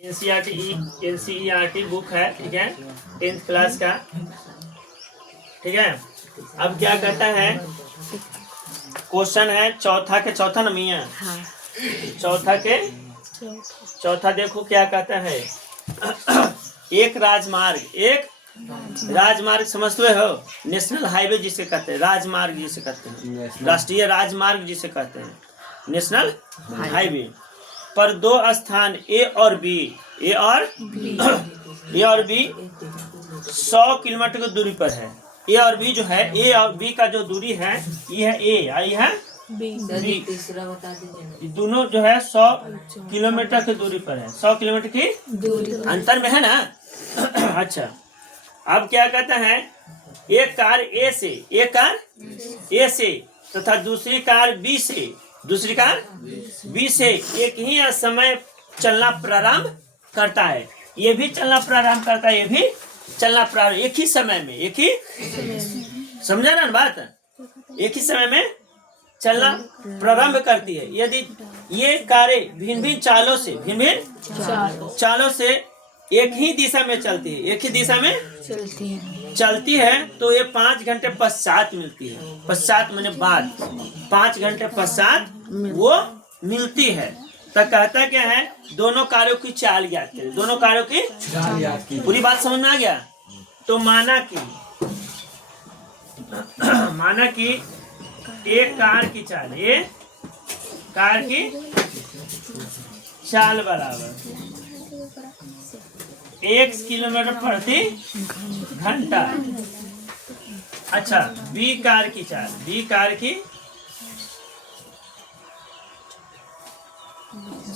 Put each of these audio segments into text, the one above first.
NCERT book है, ठीक है, 10th क्लास का। ठीक है, अब क्या कहता है, क्वेश्चन है चौथा के चौथा ना मियाँ, चौथा के चौथा देखो क्या कहता है। एक राजमार्ग समझते हो, नेशनल हाईवे जिसे कहते हैं, राजमार्ग जिसे कहते हैं, राष्ट्रीय राजमार्ग जिसे कहते हैं, नेशनल हाईवे पर दो स्थान ए और बी 100 किलोमीटर की दूरी पर है। ए और बी जो है, ए और बी का जो दूरी है, ये है ए, आई है बी। दोनों जो है 100 किलोमीटर की दूरी पर है, 100 किलोमीटर की दूरी अंतर में है ना। अच्छा, अब क्या कहता है, एक कार ए से तथा दूसरी कार बी से एक ही समय चलना प्रारंभ करता है। ये भी चलना प्रारंभ करता है, ये भी चलना प्रारंभ, एक ही समय में, समझा ना बात, एक ही समय में चलना प्रारंभ करती है। यदि ये कारें भिन्न चालों से एक ही दिशा में चलती है, चलती है तो ये 5 घंटे पश्चात मिलती है। पश्चात मैंने बाद, 5 घंटे पश्चात वो मिलती है। तो कहता क्या है, दोनों कार्यों की चाल ज्ञात करें, दोनों कार्यों की पूरी बात समझ में आ गया। तो माना कि एक कार की चाल बराबर x किलोमीटर प्रति घंटा। अच्छा, बी कार की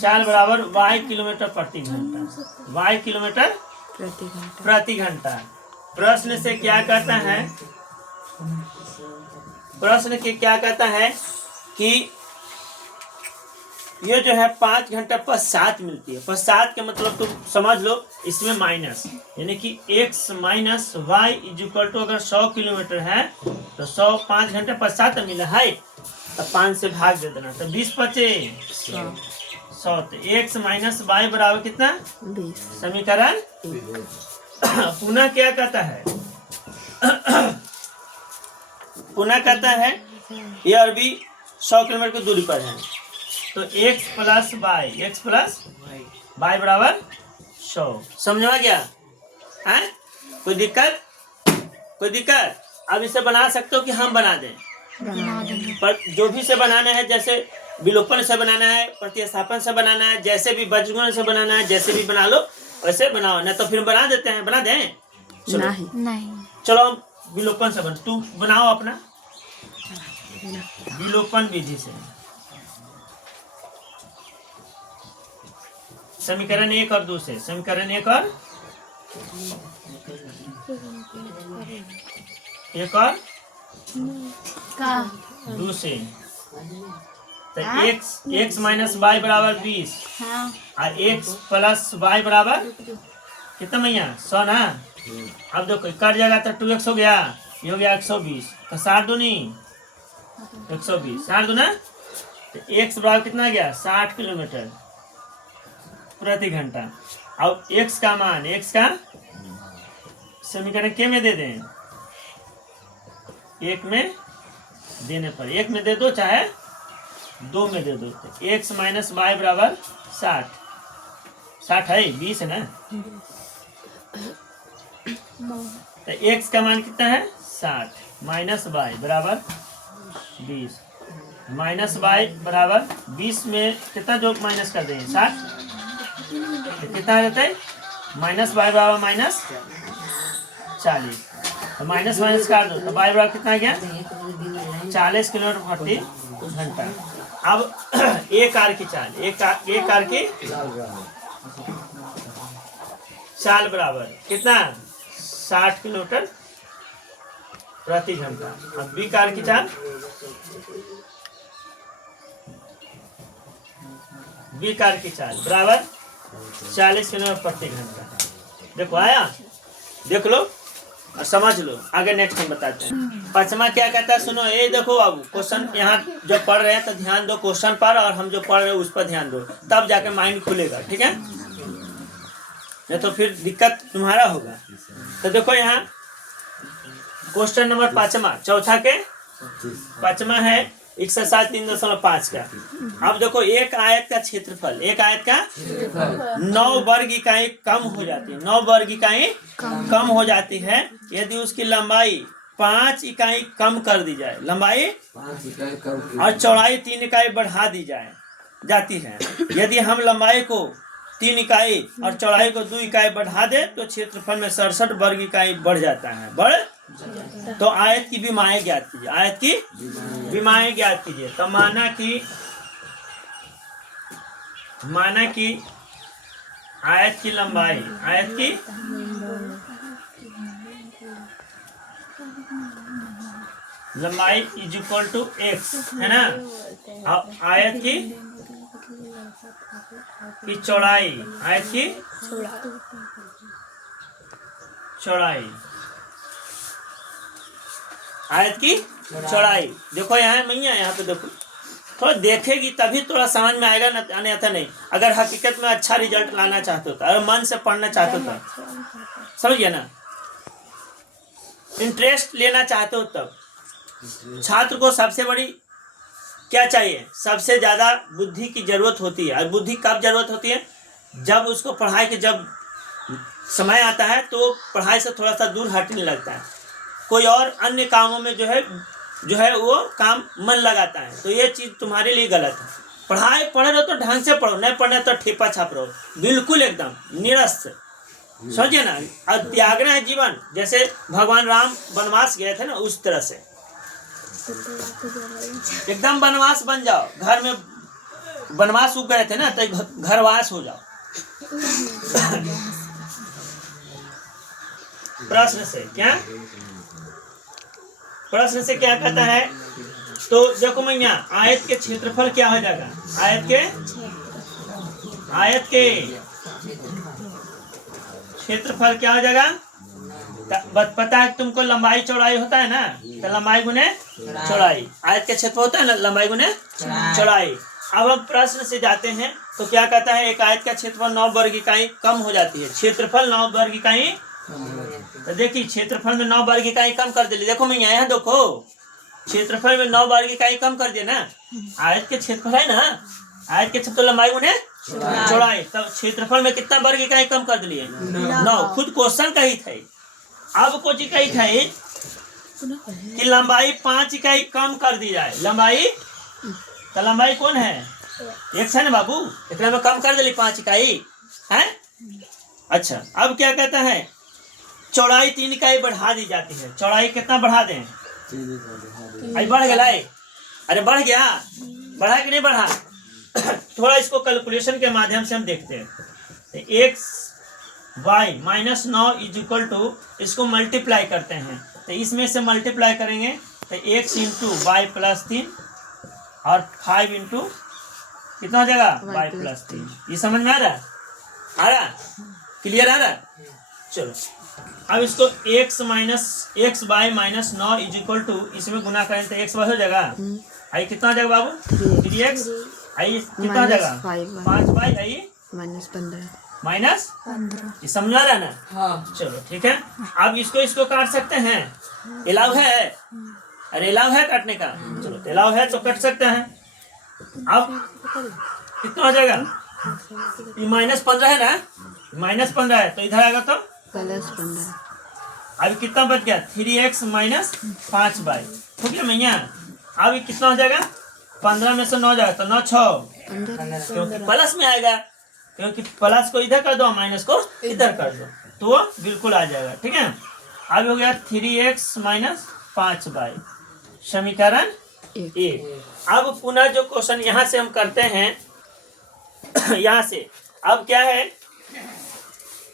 चाल बराबर y किलोमीटर प्रति घंटा। प्रश्न से क्या कहता है, कि ये जो है 5 घंटे पश्चात मिलती है। पश्चात के मतलब तुम समझ लो, इसमें माइनस, यानी कि x minus y equal to, अगर 100 किलोमीटर है तो 100 5 घंटे पश्चात मिला है, तो 5 से भाग दे देना, तो 20 बचे 100। तो x माइनस वाई बराबर कितना, 20। समीकरण पुनः क्या कहता है, ए और बी 100 किलोमीटर की दूरी पर है, तो x प्लस वाई बराबर 100। समझा गया है? कोई दिक्कत? अब इसे बना सकते हो कि हम बना दें? पर जो भी से बनाना है, जैसे विलोपन से बनाना है, प्रतिस्थापन से बनाना है, जैसे भी वज्रगुण से बनाना है, जैसे भी बना लो वैसे बनाओ, नहीं तो फिर बना देते हैं, बना दें? नहीं। चलो विलोपन से तू बनाओ अपना विलोपन विधि से। समीकरण 1 और 2 से, समीकरण 1 और 2 से, तो x माइनस वाई बराबर 20 और x प्लस वाई बराबर कितना भैया, 100 ना। अब देखो कट जाएगा तो 2x हो गया, ये हो गया 120, तो 60 दूनी 120, 60 दूना, तो x बराबर कितना गया, 60 किलोमीटर प्रति घंटा। अब x का मान, x का समीकरण के में दे दें, 1 में देने पर, 1 में दे दो चाहे 2 में दे दो, तो x माइनस वाई बराबर 60 है, 20 है ना, तो x का मान कितना है 60 माइनस वाई बराबर 20, माइनस वाई बराबर 20 में कितना जो माइनस कर देंगे 60, तो कितना रहता है, माइनस वाई बराबर माइनस 40, तो माइनस काट दो, तो वाई बराबर कितना गया 40 किलोमीटर प्रति घंटा। अब एक कार की चाल बराबर कितना, 60 किलोमीटर प्रति घंटा। अब बी कार की चाल बराबर 40 किलोमीटर प्रति घंटा। देखो आया, देख लो और समझ लो, आगे नेक्स्ट हम बताते हैं। पचमा क्या कहता है, सुनो, ये देखो बाबू, क्वेश्चन यहाँ जो पढ़ रहे हैं तो ध्यान दो क्वेश्चन पर, और हम जो पढ़ रहे हैं उस पर ध्यान दो, तब जाके माइंड खुलेगा, ठीक है। नहीं तो फिर दिक्कत तुम्हारा होगा। तो देखो यहाँ क्वेश्चन नंबर 5वां, चौथा के 5वां है एक्सरसाइज 3.5 का। अब देखो एक आयत का क्षेत्रफल, एक आयत का 9 वर्ग इकाई कम हो जाती है, 9 वर्ग इकाई कम हो जाती है यदि उसकी लंबाई 5 इकाई कम कर दी जाए, लंबाई 5 इकाई कम और चौड़ाई 3 इकाई बढ़ा दी जाती है। यदि हम लंबाई को 3 इकाई और चौड़ाई को 2 इकाई बढ़ा दे तो क्षेत्रफल में 67 वर्ग इकाई बढ़ जाता है। बढ़ तो आयत की विमाएं ज्ञात कीजिए, आयत की विमाएं ज्ञात कीजिए। तो माना कि आयत की लंबाई, आयत की लंबाई इज इक्वल टू एक्स है ना, और आयत की चौड़ाई, आयत की चौड़ाई, आयत की चौड़ाई। देखो यहाँ मैया, यहाँ पे देखो, थोड़ा देखेगी तभी थोड़ा समझ में आएगा, अन्यथा नहीं। अगर हकीकत में अच्छा रिजल्ट लाना चाहते हो तो, अगर मन से पढ़ना चाहते हो तो, समझिए ना, इंटरेस्ट लेना चाहते हो तब। छात्र को सबसे बड़ी क्या चाहिए, सबसे ज्यादा बुद्धि की जरूरत होती है। और बुद्धि कब जरूरत होती है, जब उसको पढ़ाई के जब समय आता है तो पढ़ाई से थोड़ा सा दूर हटने लगता है, कोई और अन्य कामों में जो है वो काम मन लगाता है। तो ये चीज तुम्हारे लिए गलत है। पढ़ाई पढ़ रहे हो तो ढंग से पढ़ो, नहीं पढ़ने तो ठेपा छाप रहो, बिल्कुल एकदम निरस्त, समझिए ना। और त्यागना है जीवन, जैसे भगवान राम वनवास गए थे ना, उस तरह से एकदम वनवास बन जाओ। घर में वनवास उग गए थे ना, तो घरवास हो जाओ। प्रश्न से क्या कहता है, तो देखो मैया, आयत के क्षेत्रफल क्या हो जाएगा, आयत के क्षेत्रफल क्या हो जाएगा। पता है तुमको लंबाई चौड़ाई होता है ना, तो लंबाई गुने चौड़ाई, आयत के क्षेत्रफल होता है ना, लंबाई गुने चौड़ाई। अब हम प्रश्न से जाते हैं, तो क्या कहता है, एक आयत का क्षेत्रफल 9 वर्ग इकाई कम हो जाती है, क्षेत्रफल 9 वर्ग इकाई। तो देखिए क्षेत्रफल में 9 वर्ग इकाई कम कर दिली। देखो मैं यहाँ देखो, क्षेत्रफल में 9 वर्ग इकाई कम कर दिया ना, आयत के क्षेत्रफल है ना, आयत के क्षेत्रफल लंबाई गुने चौड़ाई, तब क्षेत्रफल में कितना वर्ग इकाई कम कर दिए, 9। खुद क्वेश्चन का ही था। अब कुछ इकाई था कि लंबाई 5 इकाई कम कर दी जाए, लंबाई, तो लंबाई कौन है, एक्स है ना बाबू, इतना में कम कर दिली 5 इकाई है। अच्छा, अब क्या कहता है, चौड़ाई 3 इकाई बढ़ा दी जाती है। चौड़ाई कितना बढ़ा दें, अरे बढ़ गया, अरे बढ़ गया, बढ़ा कि नहीं बढ़ा। थोड़ा इसको कैलकुलेशन के माध्यम से हम देखते हैं। X y minus 9 is equal to, इसको मल्टीप्लाई करते हैं, तो इसमें से मल्टीप्लाई करेंगे तो एक्स इंटू वाई प्लस 3 और 5 इंटू कितना हो जाएगा, वाई प्लस 3। ये समझ में आ रहा, क्लियर आ रहा। चलो अब इसको x y minus 9 is equal to, इसमें गुना करें तो एक्स वाई हो जाएगा, आई कितना हो जाएगा बाबू, 3x, आई कितना हो जाएगा 5 वाई, आई माइनस 15। ये समझ आ रहा है ना। हाँ। चलो ठीक है, अब इसको काट सकते हैं, अलाउ है, अरे अलाउ है काटने का, चलो अलाउ है तो कट सकते हैं। अब कितना हो जाएगा, ये -15 है ना, -15 है, तो इधर आएगा तो +15। अभी कितना बच गया, 3x माइनस 5 वाई, ठीक है भैया। अब कितना हो जाएगा, 15 में से 9 जाएगा तो 9 6, क्योंकि प्लस में आएगा, क्योंकि प्लस को इधर कर दो, माइनस को इधर कर दो, तो वो बिल्कुल आ जाएगा, ठीक है। अब हो गया 3x माइनस 5 वाई, समीकरण 1। अब पुनः जो क्वेश्चन यहाँ से हम करते हैं, यहाँ से अब क्या है,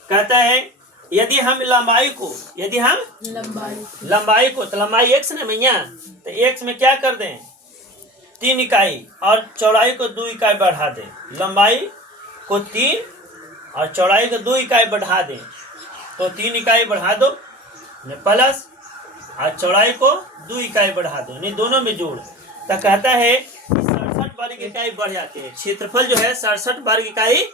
कहता है यदि हम लंबाई को, तो लंबाई x ना भैया, तो x में क्या कर दें, 3 इकाई और चौड़ाई को 2 इकाई बढ़ा दें, लंबाई को 3 और चौड़ाई को 2 इकाई बढ़ा दें, तो 3 इकाई बढ़ा दो प्लस, और चौड़ाई को 2 इकाई बढ़ा दो, नहीं दोनों में जोड़, तो कहता है 67 वर्ग इकाई बढ़ जाते हैं। क्षेत्रफल जो है 67 वर्ग इकाई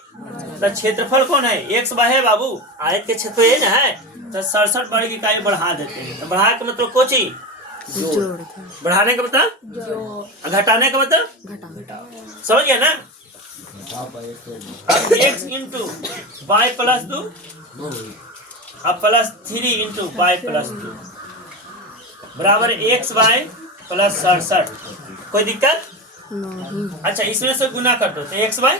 तो क्षेत्रफल कौन है, एक्स बाय है बाबू, आयत के क्षेत्रफल ये ना है, तो 67 वर्ग इकाई बढ़ा देते हैं। तो बढ़ा के मतलब कोची जोड़, बढ़ाने का मतलब घटाने का मतलब घटा, समझ गया ना। अब एक्स इंटू वाई प्लस 2 अब प्लस 3 इंटू वाई प्लस 2 बराबर एक्स वाई प्लस 67। कोई दिक्कत नहीं, अच्छा इसमें से गुना कर दो तो एक्स वाई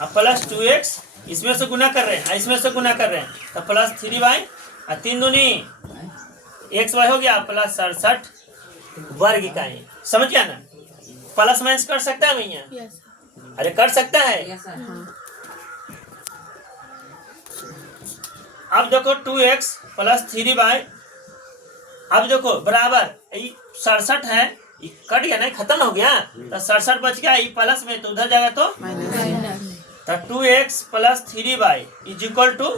अब प्लस 2x इसमें से गुना कर रहे हैं, इसमें से गुना कर रहे हैं तो प्लस 3y और 3 दूनी एक्स वाई हो गया प्लस 67 वर्ग इकाई। समझ गया ना। प्लस माइनस कर सकता है भैया, अरे कर सकता है। अब देखो 2x प्लस 3y अब देखो बराबर 67 है, ये कट गया ना, खत्म हो गया तो 67 बच गया, ये प्लस में तो उधर जाएगा तो तो 2x plus 3y is equal to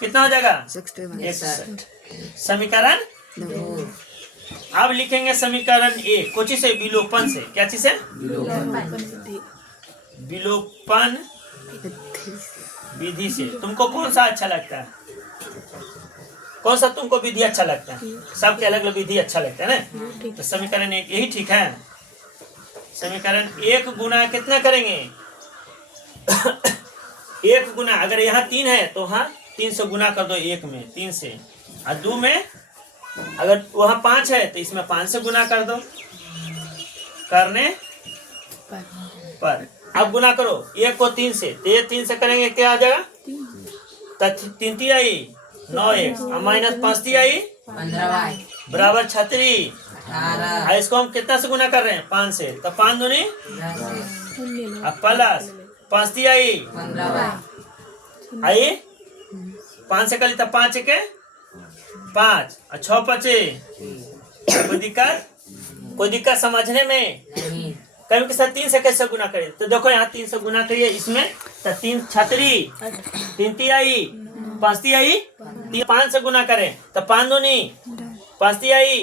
कितना हो जाएगा 61। समीकरण अब लिखेंगे समीकरण ए कोची से विलोपन से, क्या चीज से विलोपन विधि से। तुमको कौन सा अच्छा लगता है, कौन सा तुमको विधि अच्छा लगता है, सबके अलग अलग विधि अच्छा लगता है ना। तो समीकरण एक यही ठीक है। समीकरण 1 गुना कितना करेंगे 1 गुना, अगर यहाँ 3 है तो हाँ 3 से गुना कर दो 1 में 3 से, और 2 में अगर वहाँ 5 है तो इसमें 5 से गुना कर दो करने पर। अब गुना करो 1 को 3 से, तो ये 3 से करेंगे क्या आ जाएगा, तो 3 आई 9x और माइनस 5 आई 15y बराबर 36। 18 इसको हम कितना से गुना कर रहे हैं 5 से, तो 5 दूनी 10 अब प्लस 5 आई 15y आई 5 से कर ली तो 5 के 5 और 6 बचे। कोई दिक्कत समझने में। नहीं कभी के साथ 3 से कैसे गुना करें, तो देखो यहाँ 3 से गुना करिए इसमें तो 3 छतरी 3 आई 5 आई 5 से गुना करें तो 5 दूनी 5 आई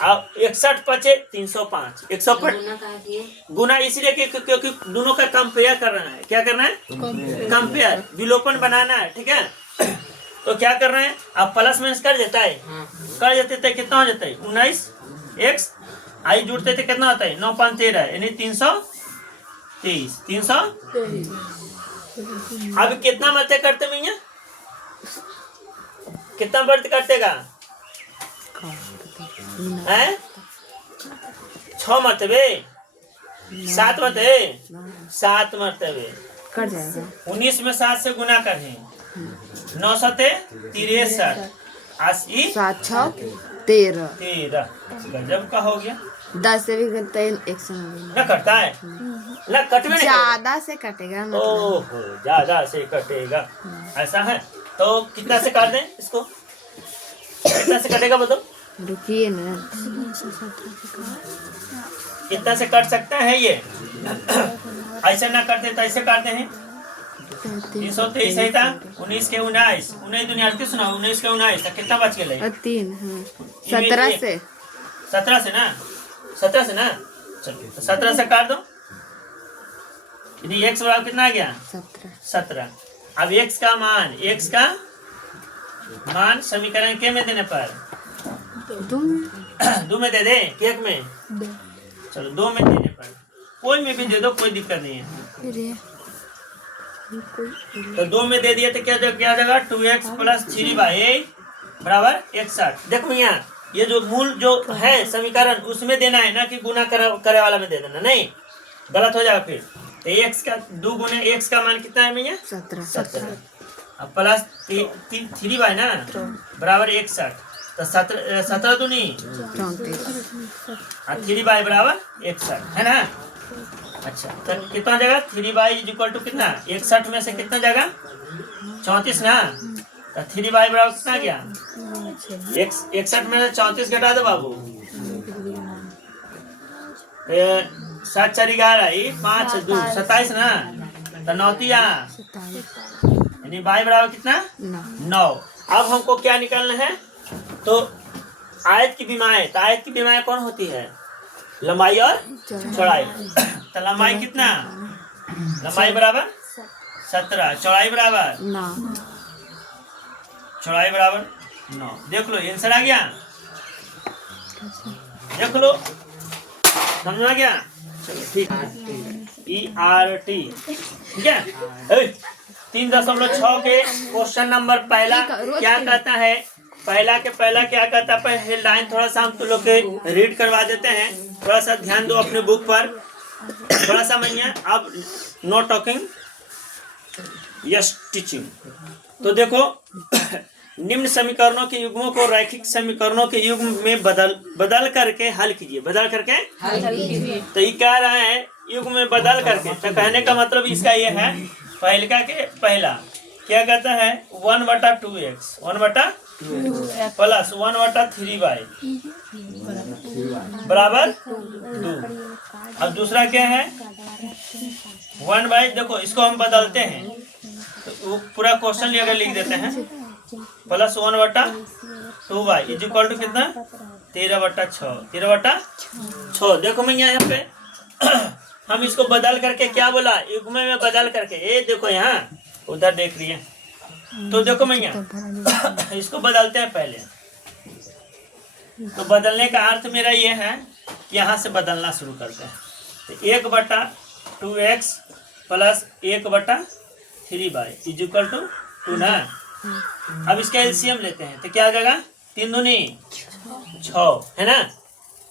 अब 61 बचे 305 105 गुना इसलिए क्योंकि दोनों का कंपेयर करना है। क्या करना है कंपेयर, विलोपन बनाना है, ठीक है। तो क्या कर रहे हैं आप प्लस माइनस कर देता है, कर देते थे कितना हो जाता है 19x आई जुड़ते थे कितना होता है 9 5 13 यानी 330 300। अब कितना मरते करते भैया, कितना वर्त करतेगा है 6 मरतबे 7 मरतबे 7 मरतबे कट जाएगा। 19 में 7 से गुना करें 9 सते 63 80 7 6 13 13 गजब का हो गया। 10 से भी करते हैं 100 न करता है न कटवे नहीं ज्यादा से कटेगा मतलब। ओहो ज्यादा से कटेगा ऐसा है। तो कितना से काट दें इसको, कितना से कटेगा बताओ, रुकिए ना, कितना से कट सकता है ये ऐसे ना करते तो ऐसे काटते हैं 323 सही था 19 के 19 19 दुनिया 38 सुना 19 के 19 तो कितना बच गया 3 17 से 17 से ना 17 से ना चलो तो 17 से काट दो यदि x बराबर कितना आ गया 17। अब x का मान समीकरण के में देने पर दो में दे दे कि एक में, चलो 2 में देने पर कोई में भी दे दो कोई दिक्कत नहीं है। तो 2 में दे दिए तो क्या जाएगा 2x प्लस 3y बराबर 61। देखो यहाँ ये जो मूल जो है समीकरण उसमें देना है ना कि गुना करे वाला में दे देना, नहीं गलत हो जाएगा फिर। तो x का 2 गुने x का मान कितना है भैया 17 अब प्लस 3y ना बराबर 61 तो 17 दूनी 3y बराबर 61 है ना। अच्छा तो कितना जाएगा 3y इज इक्वल टू कितना 61 में से कितना जाएगा 34 ना, तो 3y बराबर कितना गया 61 में से 34 घटा दो बाबू 7 4 11 5 2 27 ना, तो 9 यानी y बराबर कितना 9। अब हमको क्या निकालना है, तो आयत की विमाएं, तो आयत की विमाएं कौन होती है लंबाई और चौड़ाई। तो लंबाई कितना लंबाई बराबर 17 चौड़ाई बराबर 9 चौड़ाई बराबर 9। देख लो आंसर आ गया, देख लो समझ में आ गया। चलो ठीक है, ERT ठीक है। 3.6 के क्वेश्चन नंबर पहला क्या कहता है, पहला क्या कहता है, पहले लाइन थोड़ा सा हम तुम लोग के रीड करवा देते हैं, थोड़ा सा ध्यान दो अपने बुक पर, थोड़ा सा मैया अब नो टॉकिंग यस टीचिंग। तो देखो निम्न समीकरणों के युग्मों को रैखिक समीकरणों के युग्म में बदल करके हल कीजिए, बदल करके तो ये कह रहा है युग्म में बदल करके, तो कहने का मतलब इसका ये है पहलका के पहला क्या कहता है 1/2x 1/2 प्लस 1/3y बराबर 2। अब दूसरा क्या है 1/, देखो इसको हम बदलते हैं तो पूरा क्वेश्चन अगर लिख देते हैं plus 1/2y is equal to कितना 13/6 देखो मैं यहाँ पे हम इसको बदल करके क्या बोला युग्म में बदल करके, ये देखो यहाँ उधर देख रही है, तो देखो मैं यहाँ इसको बदलते हैं पहले। तो बदलने का अर्थ मेरा ये है यहाँ से बदलना शुरू करते हैं, तो 1/2x plus 1/3y is equal to 2 ना। अब इसका एलसीएम लेते हैं तो क्या आ जाएगा 3 दूनी 6 है ना,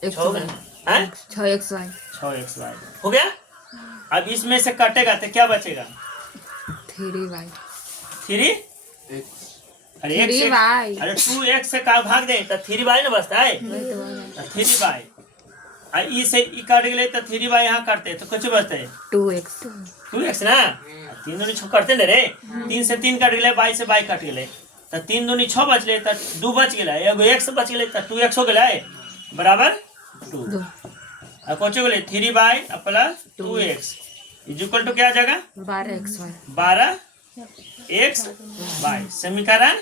6xy 6xy हो गया। अब इसमें से कटेगा तो क्या बचेगा 3y 3 अरे 2x से का भाग दे तो 3y ना बचता है 3y ई से ई काट गए तो 3y यहाँ काटते तो कुछ बचते है 2x ना, 3 दूनी 6 करते रे, 3 से 3 कट गए, बाई से बाई कट गए तो 3 दूनी 6 बच गए तो 2 बच गए, एगो x बच गए तो 2x हो गए बराबर 2। अब कुछ गए 3y plus 2x is equal to क्या आ जाएगा 12xy समीकरण।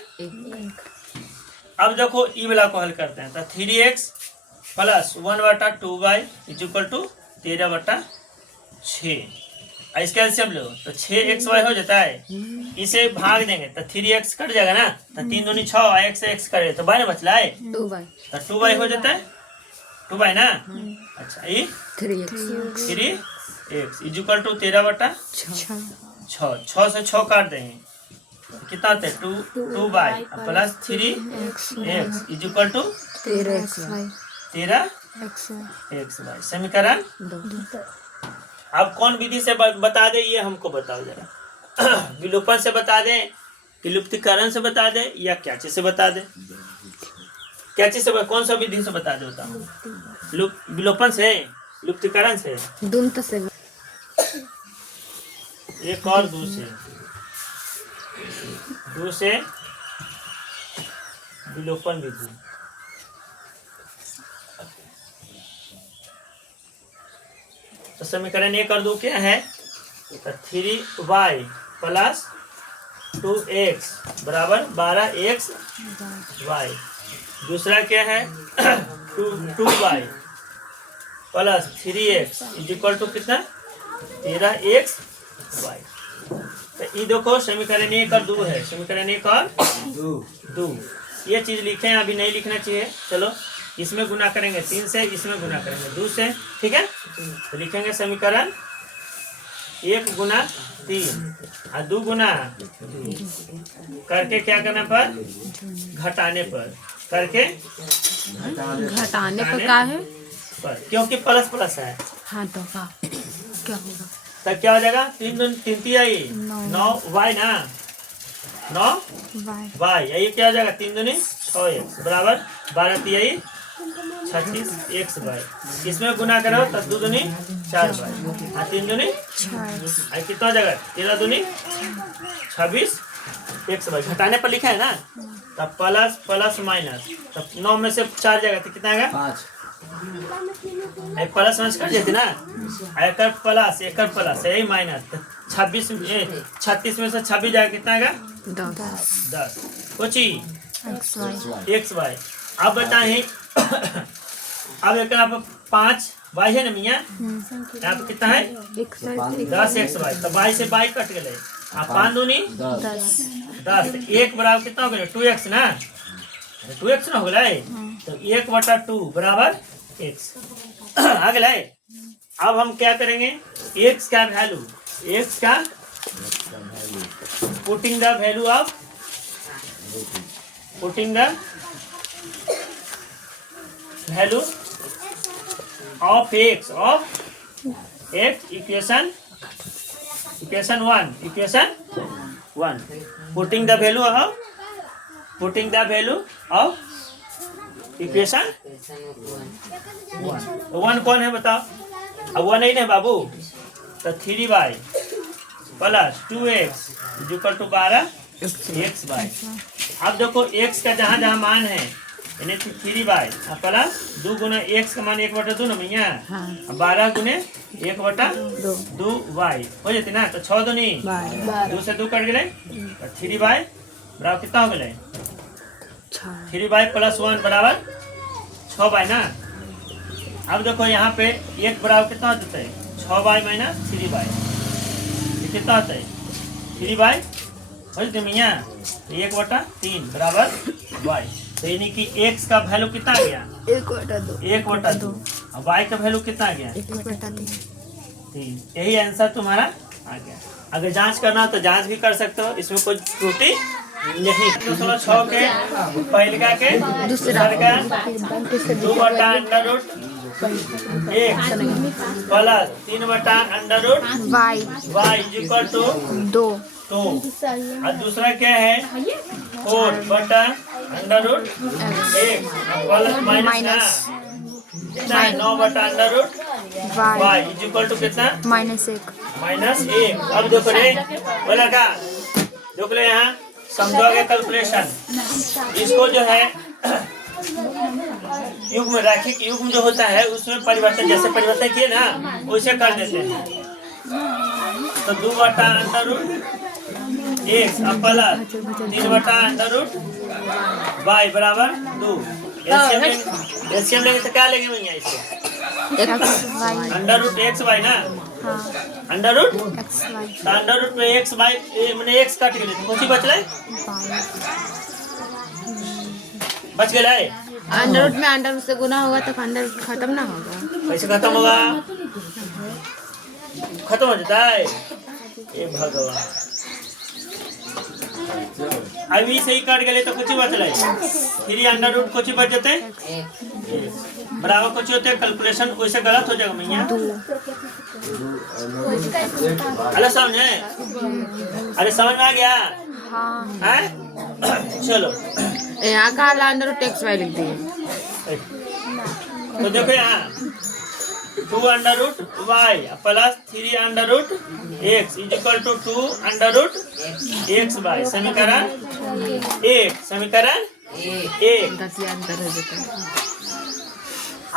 अब देखो ई वाला को हल करते हैं तो 3x plus 1/2y is equal to 13/6। इसका एलसीएम लो तो 6xy हो जाता है, इसे भाग देंगे तो 3x कट जाएगा ना, तो 3 दूनी 6 x से x कटे तो y ना बचला है 2y तो 2y हो जाता है 2y ना। अच्छा ये 3x इज इक्वल टू 13/6 से 6 काट देंगे कितना होता है 2y plus 3x is equal to 13xy समीकरण। अब कौन विधि से बता दे ये हमको बताओ जरा, विलोपन से बता दे कि लुप्तीकरण से बता दे या क्या चीज से बता दे, क्या चीज से कौन सा विधि से बता दे बताओ, विलोपन से लुप्तीकरण से दूंत से एक और दू से विलोपन विधि। तो समीकरण 1 और 2 क्या है 3y प्लस 2x बराबर 12xy। दूसरा क्या है 2y plus 3x is equal to कितना 13xy। तो ये देखो समीकरण 1 और 2 है, समीकरण 1 और 2 ये चीज लिखे हैं, अभी नहीं लिखना चाहिए। चलो इसमें गुना करेंगे 3 से, इसमें गुना करेंगे 2 से, ठीक है। तो लिखेंगे समीकरण 1 गुना 3 और 2 गुना करके क्या करने पर घटाने पर करके घटाने पर क्या है पर, क्योंकि प्लस प्लस है हाँ तो क्या होगा तब क्या हो जाएगा 3 आई 9 y ना 9 y ये क्या हो जाएगा 3 दूनी 6x बराबर 12 आई 36xy। इसमें गुना करो तो 2 दूनी 4y और 3 दूनी 6 कितना हो जाएगा 13 दूनी 26xy। घटाने पर लिखा है ना, तब प्लस प्लस माइनस, तब 9 में से 4 जाएगा तो कितना आएगा 5 प्लस माइनस कट जाती ना, एक प्लस यही माइनस 36 में से 26 जाएगा कितना आएगा 10 कुछ xy। अब बताएं अब एक यहाँ पर 5y है ना मियाँ, यहाँ पर कितना है 10xy, तो y से y कट गए आप 5 दूनी 10 10। 1 बराबर कितना हो गया 2x ना, 2x ना हो गया। तो 1/2 बराबर x आ गया। अब हम क्या करेंगे, x का वैल्यू, x का putting the value of x equation 1 putting the value of equation 1 कौन है बताओ। अब 1 नहीं ना बाबू, तो 3y plus 2x equal to 12xy। अब देखो x का जहाँ जहाँ मान है यानी 3y प्लस 2 गुना x का मान 1/2 ना भैया, 12 गुने 1/2y हो जाती ना। तो 6 दूनी 2 से 2 कट गए, तो 3y बराबर कितना हो गए 3y प्लस 1 बराबर 6y ना। अब देखो यहाँ पे 1 बराबर कितना होता है 6y माइनस 3y, कितना होता है 3y हो जाती भैया। 1/3 बराबर y। तो यानी कि x का वैल्यू कितना आ गया 1/2 और y का वैल्यू कितना आ गया 3। यही आंसर तुम्हारा आ गया। अगर जांच करना हो तो जांच भी कर सकते हो, इसमें कोई त्रुटि नहीं। 206 के पहलिका के दूसरा का 2/√1 प्लस 3/√y इक्वल टू 2। और दूसरा क्या है 4/√1 plus minus 9/√y equal to कितना -1। अब देखो रे बोला का, देखो ले यहाँ समझोगे कैलकुलेशन। इसको जो है युग्म रैखिक युग्म जो होता है उसमें परिवर्तन, जैसे परिवर्तन किए ना वैसे कर देते हैं। तो 2/√1 प्लस 3/√y बराबर 2। एलसीएम लेंगे तो क्या लेंगे भैया इससे √xy ना, √x में x बाई मैंने x काट के लिए कुछ ही बच रहा है, बच गया है। अंडर में अंडर से गुना होगा तो अंडर खत्म ना होगा, कैसे खत्म होगा, खत्म हो जाता है। ये भगवान अभी सही काट गए तो कुछ ही बच रहा है। 3 कुछ ही बच जाते हैं बराबर कुछ होते हैं। कैलकुलेशन वैसे गलत हो जाएगा भैया। अरे समझे, अरे समझ में आ गया है। चलो यहाँ का √xy लिख दिए। तो देखो यहाँ 2√y plus 3√x equal to 2√xy समीकरण 1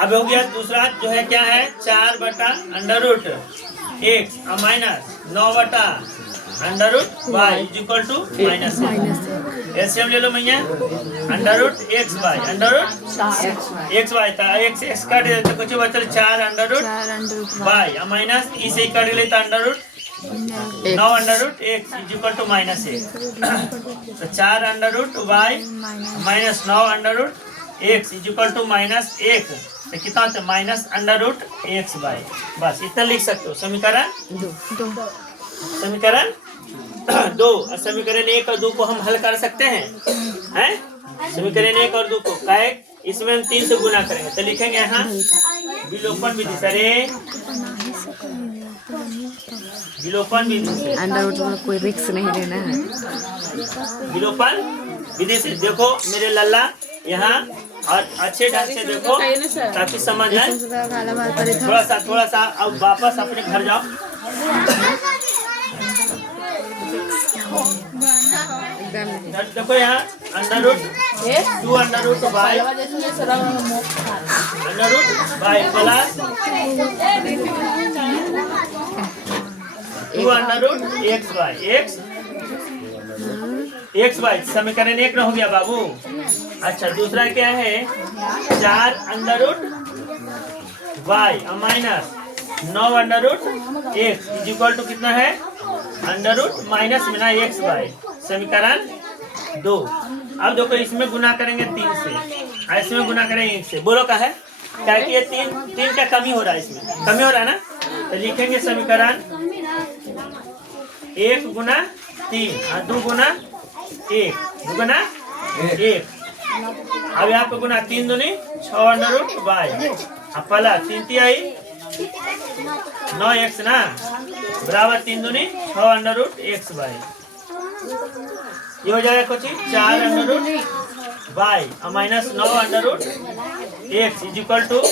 अब हो गया। दूसरा जो है क्या है 4/√x minus 9/√y equal to -1। LCM ले लो भैया √xy था x काट दे तो कुछ बचल 4√y माइनस इसे काट ले तो 9√x इक्वल टू -1। तो 4√y minus 9√x equal to -1 तो कितना होता है -√xy। बस इतना लिख सकते हो। समीकरण 2 और समीकरण 1 और 2 को हम हल कर सकते हैं समीकरण 1 और 2 को काहे इसमें हम 3 से गुना करेंगे तो लिखेंगे यहाँ विलोपन विधि। सरे विलोपन विधि से अंडर कोई रिस्क नहीं लेना है। विलोपन विधि से देखो मेरे लल्ला यहाँ और अच्छे ढंग से देखो ताकि समझ आए। थोड़ा सा अब वापस अपने घर जाओ। देखो यहाँ √2 √y प्लस 2√xy समीकरण 1 न हो गया बाबू। अच्छा दूसरा क्या है 4√y minus 9√x equal to कितना है अंडर रूट माइनस में ना एक्स बाई, समीकरण 2। अब देखो इसमें गुना करेंगे 3 से और इसमें गुना करेंगे 1 से। बोलो का है क्या कि ये 3 का कमी हो रहा है, इसमें कमी हो रहा है ना, तो लिखेंगे समीकरण 1 गुना 3 और 2 गुना 1, 2 गुना 1। अब यहाँ पे गुना 3 दूनी 6 अंडर रूट बाई, अब पहला 3 तिहाई 9 एक्स ना बराबर 3 दूनी 6 अंडर रूट एक्स बाई। ये हो जाएगा कुछ 4 अंडर रूट बाई और minus 9 under root x is equal to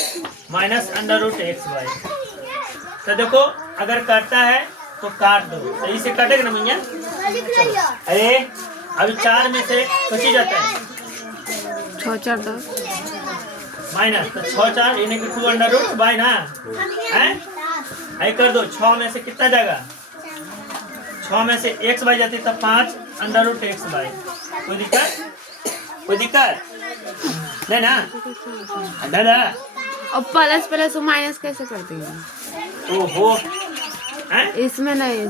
minus under root x by. तो देखो अगर काटता है तो काट दो, सही से काटेगा ना भैया। अरे अभी 4 में से कुछ ही जाता है 6 4 10 माइनस, तो 6 4 यानी कि 2 अंडर रूट बाई ना है, आई कर दो। 6 में से कितना जाएगा, 6 में से एक्स बाई जाती तो 5 अंडर रूट एक्स बाई। कोई दिक्कत, कोई दिक्कत नहीं ना दादा। और प्लस प्लस माइनस कैसे करते हैं? ओहो हैं? इसमें नहीं,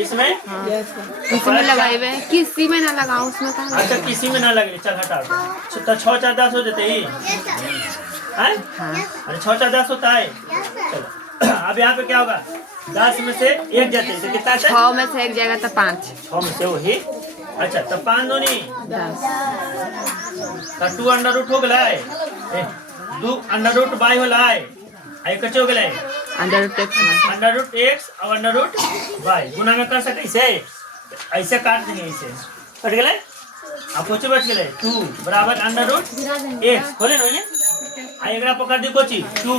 इसमें हाँ इसमें लगाए हुए, किसी में ना लगाओ, उसमें कहाँ अच्छा किसी में ना लगे, चल हटा तो 6 4 10 हो जाते ही हैं? हाँ अरे 6 4 10 होता है। चलो अब यहाँ पे क्या होगा, 10 में से 1 जाते हैं तो कितना आता है? 6 में से 1 जाएगा तो 5 6 में से वही। अच्छा तो 5 दूनी 10 तो 2 अंडर रूट हो गया, 2 अंडर रूट बाई हो गया, आई कच्चे हो गए अंडर रूट एक्स में। अंडर रूट एक्स और अंडर रूट बाई गुना में कर सकते, इसे ऐसे काट देंगे, इसे कट गए आप पूछे बैठ गए 2 बराबर अंडर रूट एक्स खोले ना भैया, आई अगर पकड़ दी कोची 2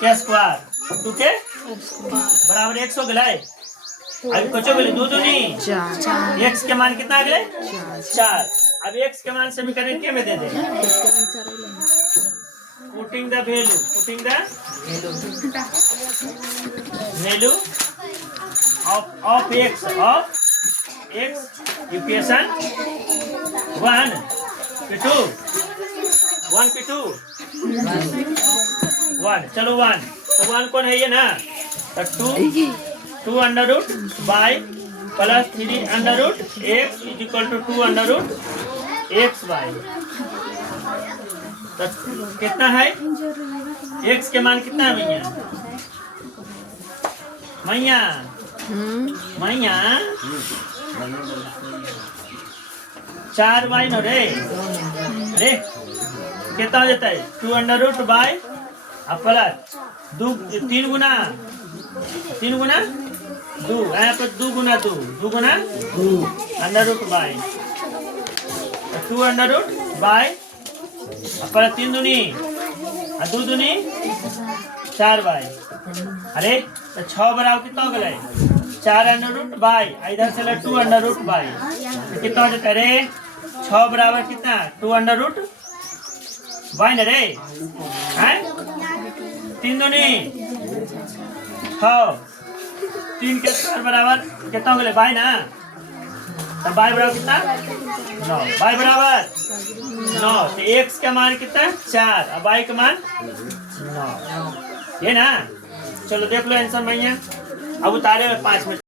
के स्क्वायर 2 के बराबर एक्स हो गए, अभी कुछ हो गए 2 दूनी 4 एक्स के मान कितना आ गए 4। अब एक्स के मान समीकरण के में दे दे, putting the value of X equation 1 के 2 1 के 2 1, चलो 1 तो 1 कौन है ये ना, तो 2 under root by plus 3 under root x is equal to 2 under root x by. तो कितना है एक्स के मान कितना है भैया, मैया मैया 4 बाई नो रे, अरे कितना हो जाता है 2 अंडर रूट बाई अब प्लस 3 गुना 2, यहाँ पर 2 गुना 2 under root by 2 under root by पर 3 दूनी और 2 दूनी 4 बाई। अरे तो 6 बराबर कितना हो गया 4 अंडर रूट बाई, इधर से 2 अंडर रूट बाई तो कितना हो जाता है रे 6 बराबर कितना 2 अंडर रूट बाई ना रे हैं, 3 दूनी 6 3 के स्क्वायर बराबर कितना हो गया बाई ना, तो बाई बराबर कितना 9, बाई बराबर 9 तो एक्स का मान कितना 4 और बाई का मान 9, ये ना। चलो देख लो आंसर भैया, अब उतारे 5 मिनट।